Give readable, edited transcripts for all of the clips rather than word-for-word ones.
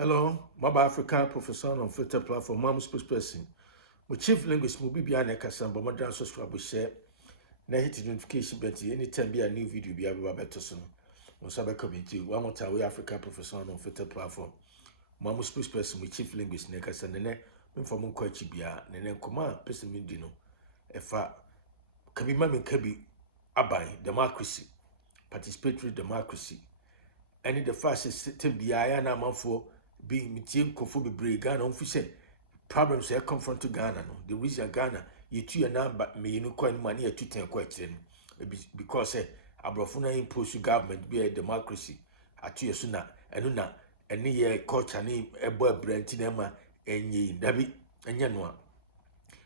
Hello, Maba Africa professor on filter platform, Mam spokesperson. My chief linguist will be behind a cassan, but my dance subscribe share. Na hit notification bell anytime be a new video be able better soon. On Sabe community, one more time we Africa professor on filter platform. Mam spokesperson, my chief linguist, Nekasan, and then from Unquachibia, and then command person Mindino. Efa Kabimam Kabi Abai, democracy, participatory democracy. And the fastest system be I am for being meeting Kofu be Ghana on fish problems that confront to Ghana. No, the reason Ghana you two are now but me no coin money at 210 question because Abrafuna impose government be a democracy at you sooner and una and near culture name a boy Brentinema and ye Dabi and Yanwa.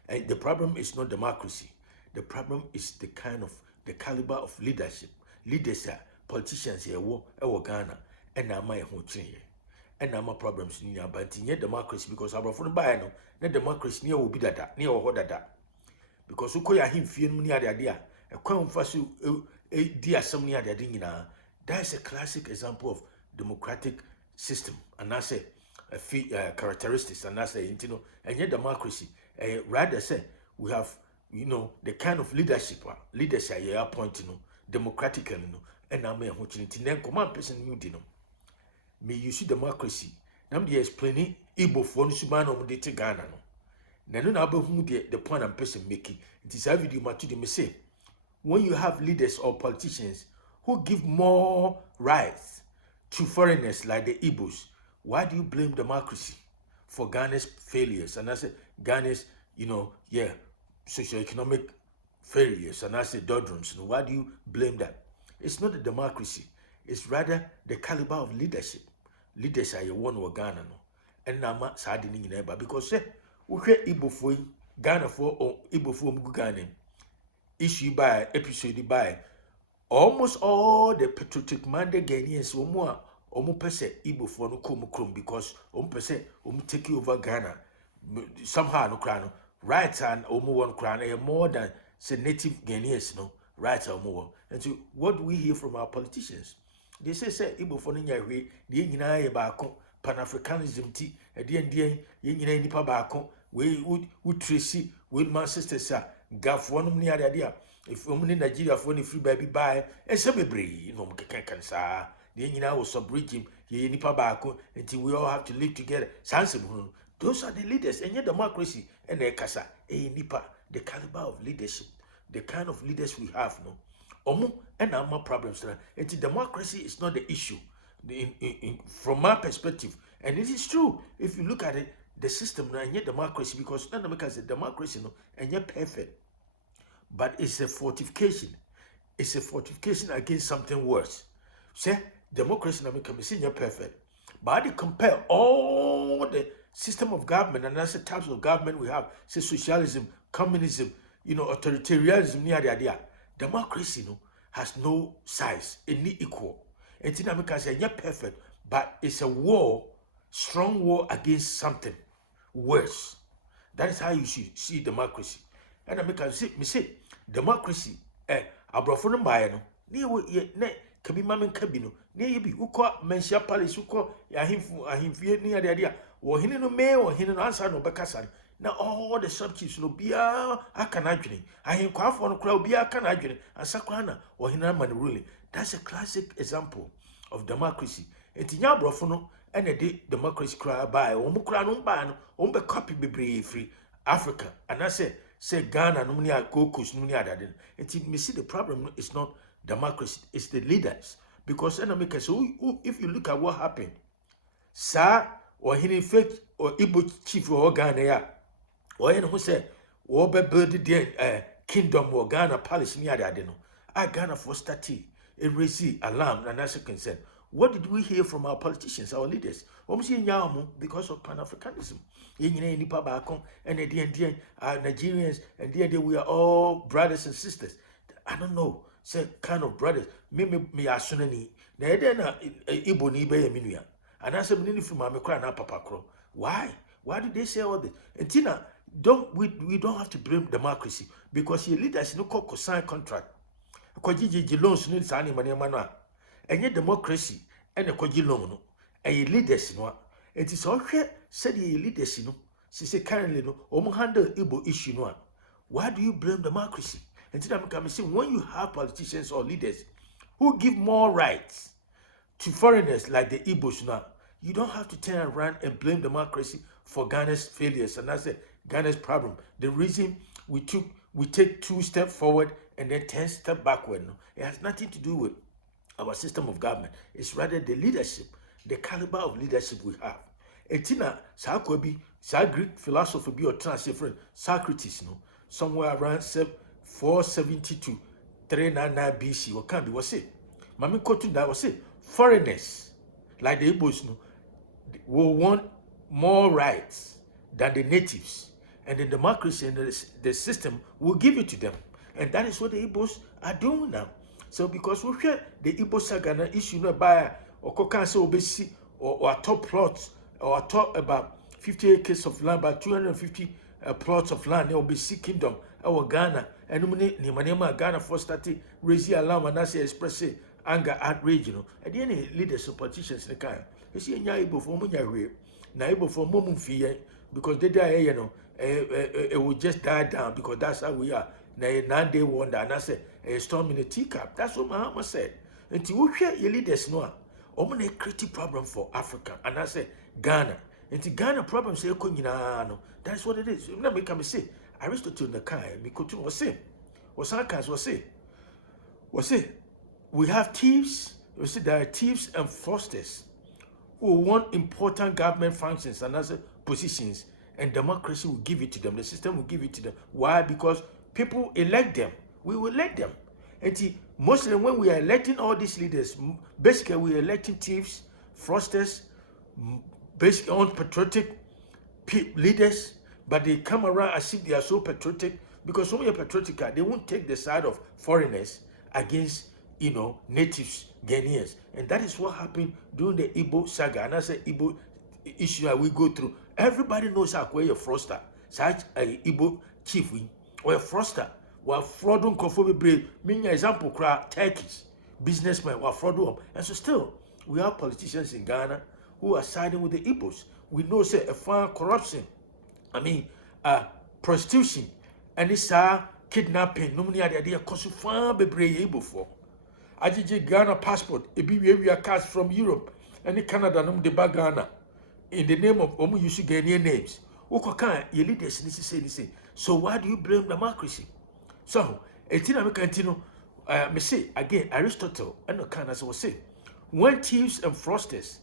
And the problem is not democracy. The problem is the kind of the caliber of leadership. Leaders are politicians here, Ghana, and now my whole chain. And now my problems near but in democracy because our phone by no democracy near will be that near or that. Because who call him fear near the idea, a crown fast a dear some near the dingina. That's a classic example of democratic system, and I say a characteristics, and I say, and yet democracy. Rather say we have the kind of leadership leaders are appointed democratically and I may then command person you may you see democracy now they explaining Igbo for Subano de Ghana no na who the point I'm person making it is a video much to say when you have leaders or politicians who give more rights to foreigners like the Igbos, why do you blame democracy for Ghana's failures? And I say Ghana's socioeconomic failures, and I say doldrums. Why do you blame that? It's not the democracy. It's rather the caliber of leadership. Leaders are one or Ghana, no. And now sad in neighbor because we hear Igbo for Ghana for or Igbo for Ghana issue by episode by almost all the patriotic minded Ghanaians or more person Igbo for no come because person take over Ghana somehow no crown rights and one crown more than say native Ghanaians rights or more. And so what do we hear from our politicians? They say Igbo for nya we the nyina ye baako pan-africanism ti e de ye nyina nipa baako we tracy we man sisters gafo no ni ade if we in Nigeria for ni free baby buy e se bebre no kan sa the nyina was sub regime ye nipa baako until we all have to live together sansem. Those are the leaders and yet democracy and the kasa nipa the caliber of leadership, the kind of leaders we have and our problems. And democracy is not the issue from my perspective. And it is true if you look at it, the system and yet democracy, because none of us democracy and yet perfect. But it's a fortification. It's a fortification against something worse. Say democracy na perfect. But I compare all the system of government and that's the types of government we have, say socialism, communism, authoritarianism near the idea. Democracy has no size, any equal. And in America say yeah perfect, but it's a war, strong war against something worse. That is how you should see democracy. And America say democracy abrofo buy no ne kabi mamen kabi no ne yebi ukọ mensia palace ukọ ahimfie ni ade wo hene no me wo hene no ansa no bekasa na all the subchiefs no bia aka na adwene ahinkwafo no kra bia aka na adwene ansa kwa na wo hene man ruling. That's a classic example of democracy. Entinya abrofo no ene de democracy kra buy wo mu kra no buy no wo be copy bebre free Africa and I say Ghana no many caucus no many other. And me see the problem is not democracy, it's the leaders. Because if you look at what happened, sir or hidden fake or Igbo chief or Ghana ya or who said or build the kingdom or Ghana palace near the I Ghana for stati a racy alarm and as a concern. What did we hear from our politicians, our leaders? Because of Pan-Africanism. And the Nigerians, and we are all brothers and sisters. I don't know, say kind of brothers. Me asunani. Na Igbo ni be minuya. And I said, from my papa crow. Why? Why did they say all this? And Tina, we don't have to blame democracy because your leaders no co-sign contract. Because loans need signing money. And yet democracy and the kwaji loan and leaders It is all said the leaders, she said currently no, handle Igbo issue no. Why do you blame democracy? And then I'm coming say when you have politicians or leaders who give more rights to foreigners like the Igbos now, you don't have to turn around and blame democracy for Ghana's failures. And that's Ghana's problem. The reason we take 2 steps forward and then 10 steps backward. No, it has nothing to do with our system of government. It's rather the leadership, the caliber of leadership we have. Etina Sakobi, Greek philosopher be or transfer Socrates, no, somewhere around 470 to 399 BC. What can be was it? Mami Kotu that was it. Foreigners like the Igbos no, will want more rights than the natives, and the democracy and the system will give it to them, and that is what the Igbos are doing now. So because we hear the Igbo Sagana issue no by or cancer obesi or top plots or top about 50 acres of land, about 250 plots of land, there will be kingdom our Ghana, and Nimanema Ghana for starting raising alarm and as express anger, outrage, and the any leaders of politicians in the kind. You see, Igbo for Munya, na Igbo for Momu Fee, because they die, it will just die down because that's how we are. Na 9-day wonder, and I said, a storm in a teacup. That's what Mahama said. And to hear your leaders know, a creative problem for Africa, and I said, Ghana. And to Ghana problem, say, that's what it is. You never come and say, Aristotle in the kind, Mikotu was say, Osakas was say, we have thieves, you see, there are thieves and fraudsters who want important government functions and other positions, and democracy will give it to them. The system will give it to them. Why? Because people elect them. We will elect them. And mostly when we are electing all these leaders, basically we are electing thieves, fraudsters, basically unpatriotic leaders, but they come around as if they are so patriotic, because when you're patriotic, they won't take the side of foreigners against, natives, Ghanaians. And that is what happened during the Igbo saga. And I say Igbo issue that we go through. Everybody knows how you're a fraudster. Such a Igbo chief or a fraudster. While fraud don't conform brave. Meaning example cry Turkish businessmen were fraud. And so still we have politicians in Ghana who are siding with the Igbos. We know say a far corruption. Prostitution and this kidnapping. No money idea cause far be brave Igbo for. Ajiji Ghana passport, a we are cast from Europe and the Canada no de Ghana in the name of Omu Yusu Ghanaian names. Ukokan, your leaders need to say this. So why do you blame democracy? So, Etina Mekantino, me say again, Aristotle and the Canas will say, when thieves and fraudsters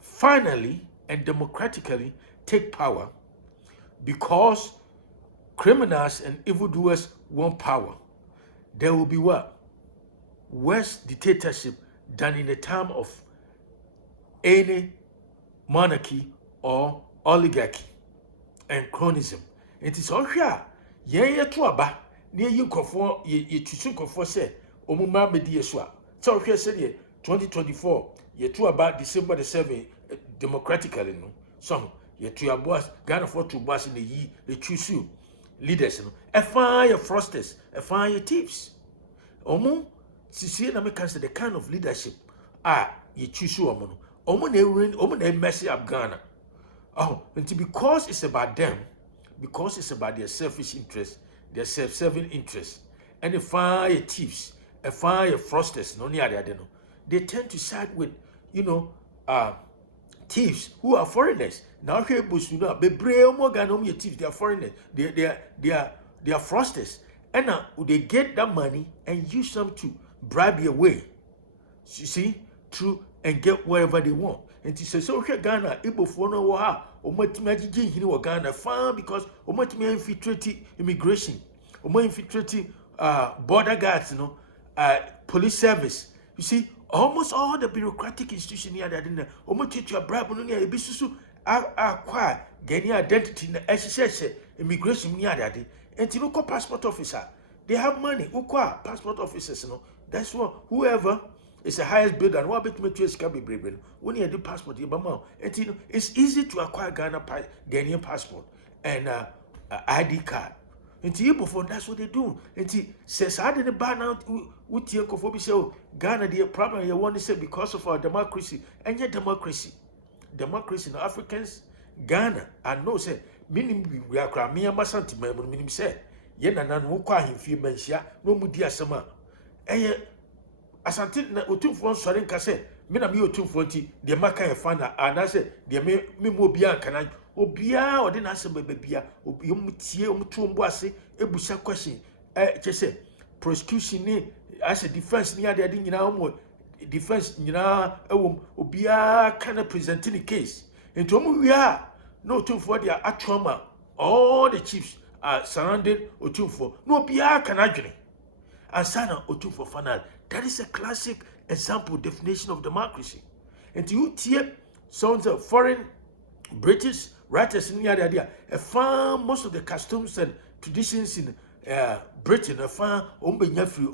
finally and democratically take power because criminals and evildoers want power, there will be what? Worse dictatorship than in the time of any monarchy or oligarchy and cronyism. It is all here. Ye to aba near you conform ye to conform say omuma media swa. So here said 2024 ye to about December the 7th democratically no. So ye to your boss Ghana for two boss in the ye the choose you leaders no. A fire fraudsters, a fire thieves. Omu Sisi na me can say the kind of leadership you choose you omo omo na messy up Ghana. Oh, and because it's about them, because it's about their selfish interest, their self-serving interest, and the fire thieves, a fire fraudsters, no near the no, they tend to side with thieves who are foreigners. Now here Busuna, be brave more Ghana thieves, they are foreigners, they are fraudsters, and now they get that money and use them to bribe your way, you see, through and get wherever they want. And he says, so here Ghana, Igbo for no wa, or Matimaji in Ghana, farm because Omatime infiltrating immigration, or infiltrating border guards, police service. You see, almost all the bureaucratic institutions here that in there, Omati to a bribe on the Bisusu acquire Ghanaian identity in the SSS immigration near that. And to look passport officer, they have money, Ukwa passport officers, That's what whoever is the highest bidder and what bit materials can be brave. When you do passport, and it's easy to acquire Ghanaian passport and ID card. And before that's what they do. And says I didn't ban out with your cophobia. Ghana, the problem you want to say because of our democracy and your democracy. democracy in Africans, Ghana, I know say, meaning we are cramia masanti, meaning say, Yena nan wukwa himfi menshia, no mudia sama. Asante na otumfo nsɔre nka sɛ me na me otumfo nti de maka yɛ fa na ana sɛ de me mo bia nkana obia ɔde na asɛm bia obiom tie omto mbo ase ebusa question kyɛ sɛ prosecution ni as a defense ni ade nyina mo defense nyina ɛwom obia kana present the case nti omo wia na otumfo de atwoma all the chiefs are surrounding otumfo no obia kana dwene asana otumfo final. That is a classic example definition of democracy. And you tie sounds of foreign British writers in the idea. Most of the customs and traditions in Britain are free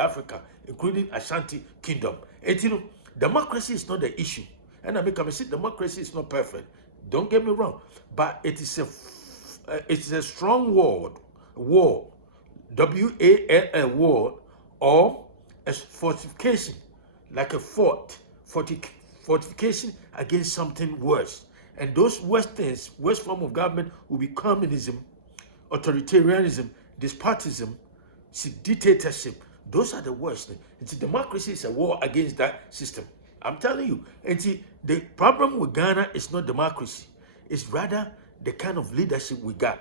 Africa, including Ashanti Kingdom. And you know, democracy is not the issue. And I make a mistake, democracy is not perfect. Don't get me wrong. But it is a strong word, war, W-A-L-L, war, or a fortification, like a fortification against something worse. And those worst things, worst form of government will be communism, authoritarianism, despotism, dictatorship. Those are the worst things. And democracy is a war against that system. I'm telling you. And see, the problem with Ghana is not democracy. It's rather the kind of leadership we got.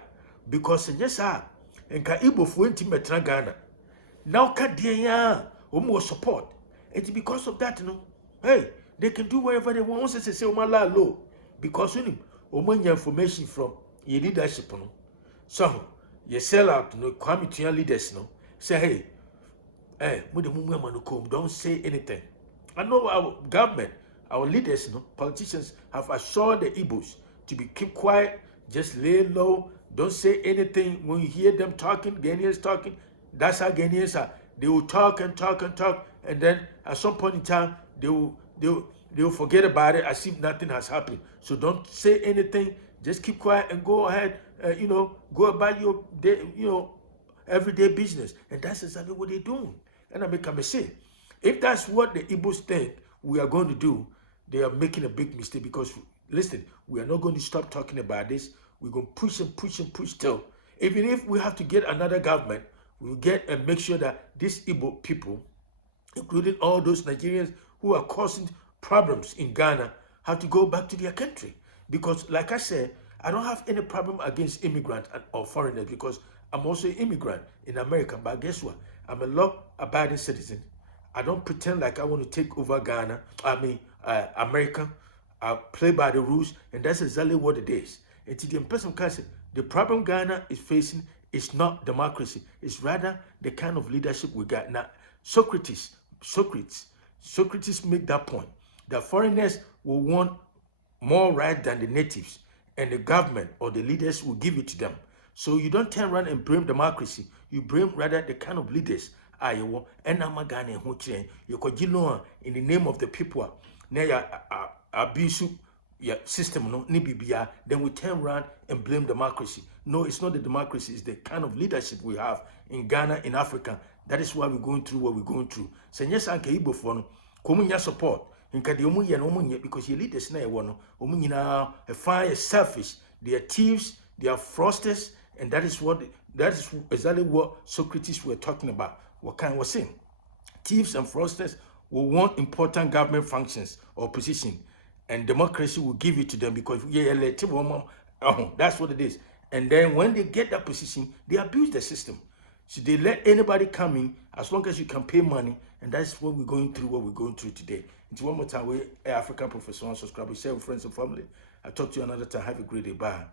Because yes, sir, and Igbo for metra Ghana. Now Kadiya more support. And because of that, you know, hey, they can do whatever they want. Once they say Omala low. Because you know, information from your leadership, you know. So you sell out, you know, come to your leaders, you know. Say, hey, don't say anything. I know our government, our leaders, you know, politicians have assured the Igbos to keep quiet, just lay low, don't say anything. When you hear them talking, Ghanaians talking, that's how Ghanaians are. They will talk and talk and talk, and then at some point in time, they will forget about it as if nothing has happened. So don't say anything. Just keep quiet and go ahead. You know, go about your day, you know, everyday business. And that's exactly what they're doing. And I make a mistake. If that's what the Igbos think we are going to do, they are making a big mistake. Because listen, we are not going to stop talking about this. We're going to push and push and push till, even if we have to get another government, we'll get and make sure that these Igbo people, including all those Nigerians who are causing problems in Ghana, have to go back to their country. Because like I said, I don't have any problem against immigrants or foreigners, because I'm also an immigrant in America. But guess what? I'm a law-abiding citizen. I don't pretend like I want to take over Ghana, America. I play by the rules, and that's exactly what it is. And to the person can say, the problem Ghana is facing is not democracy. It's rather the kind of leadership we got. Now, Socrates made that point, that foreigners will want more right than the natives, and the government or the leaders will give it to them. So you don't turn around and blame democracy. You blame rather the kind of leaders in the name of the people. Abuse system, no, then we turn around and blame democracy. No, it's not the democracy, it's the kind of leadership we have in Ghana, in Africa. That is why we're going through what we're going through. So yes, I can for no support. Because your leaders now are selfish, they are thieves, they are fraudsters, and that is exactly what Socrates were talking about. What kind was saying? Thieves and fraudsters will want important government functions or position, and democracy will give it to them because that's what it is. And then when they get that position, they abuse the system. So they let anybody come in as long as you can pay money, and that's what we're going through today. It's one more time, we're African Professor, subscribe, share with friends and family. I'll talk to you another time. Have a great day. Bye.